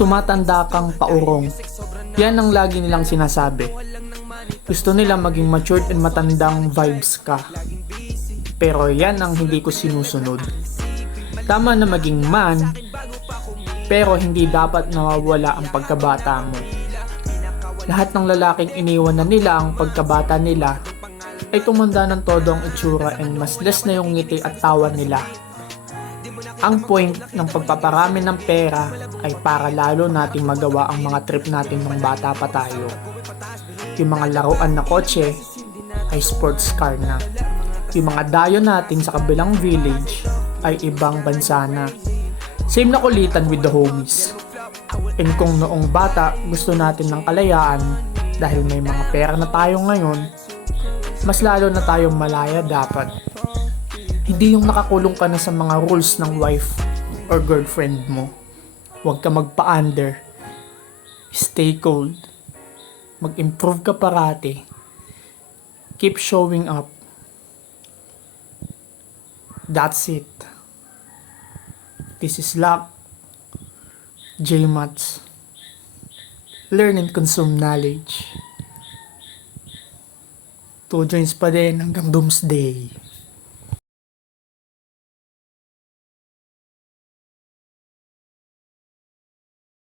tumatanda kang paurong. Yan ang lagi nilang sinasabi. Gusto nila maging matured and matandang vibes ka. Pero yan ang hindi ko sinusunod. Tama na maging man, pero hindi dapat nawawala ang pagkabata mo. Lahat ng lalaking iniwan na nila ang pagkabata nila ay tumanda ng todo ang itsura and mas less na yung ngiti at tawa nila. Ang point ng pagpaparami ng pera ay para lalo nating magawa ang mga trip natin nung bata pa tayo. Yung mga laruan na kotse ay sports car na. Yung mga dayo natin sa kabilang village ay ibang bansa na. Same na kulitan with the homies. And kung noong bata gusto natin ng kalayaan dahil may mga pera na tayo ngayon, mas lalo na tayong malaya dapat. Hindi yung nakakulong ka na sa mga rules ng wife or girlfriend mo. Huwag ka magpa-under. Stay cold. Mag-improve ka parati. Keep showing up. That's it. This is Luck. JMats. Learn and consume knowledge. 2 joints pa din hanggang doomsday.